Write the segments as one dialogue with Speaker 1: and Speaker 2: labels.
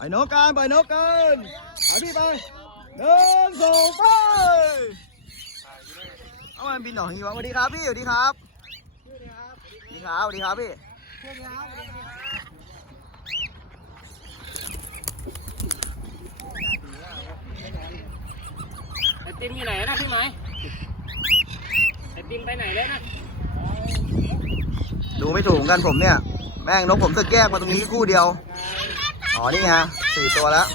Speaker 1: ไปนกกันไปนกกันเอาพี่ไปเดินส่งไปเอามันบินหนองหิวะสวัสดีครับพี่สวัสดีครับสวัสดีครับสวัสดีครับพี่
Speaker 2: ไอติมอยู่ไหนนะพี่ไหมไอติมไปไหนแล้วนะ
Speaker 1: ดูไม่ถูกเหมือนกันผมเนี่ย แม่งนกผมสึกแยกมาตรงนี้คู่เดียว อ๋อนี่ไงสี่ตัวแล้ว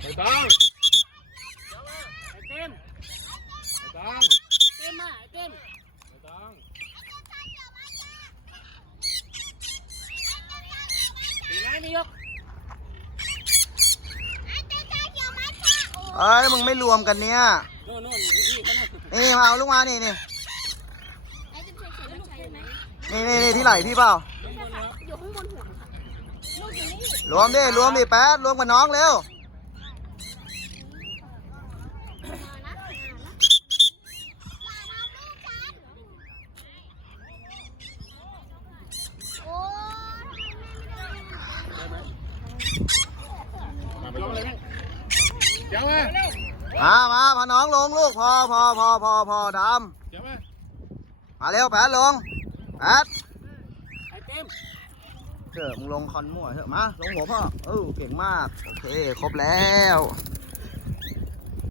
Speaker 2: ไอต้องไอเติมไอต้องเต็มอะไอเติมไอต้องตีไหมไม่ยก
Speaker 1: เอ้ยมึงไม่รวมกันเนี่ย
Speaker 2: โน่นโน่นพี่พี่เขาโน่น
Speaker 1: นี่มาเอาลูกมานี่นี่
Speaker 3: ไอ้จะใช้ใช้ใช้ไหม
Speaker 1: นี่นี่นี่ที่ไหลพี่เปล่า
Speaker 3: อยู่ข้างบนหัวค่ะลูกอยู่นี่
Speaker 1: รวมดิรวมดิแป๊ดรวมกับน้องเร็ว
Speaker 3: มานะโอ้
Speaker 2: ลงเลยนะ เดี๋ยวมา
Speaker 1: มามาพาน้องลงลูกพอพอพอพอพอด
Speaker 2: เดี๋ยวมาำ
Speaker 1: มาเร็วแป๊ดลงแป๊ด
Speaker 2: ไอติม
Speaker 1: เถอะมึงลงคอนมั่วเถอะมาลงหัวพ่อเออเก่งมาก โอเค ครบแล้ว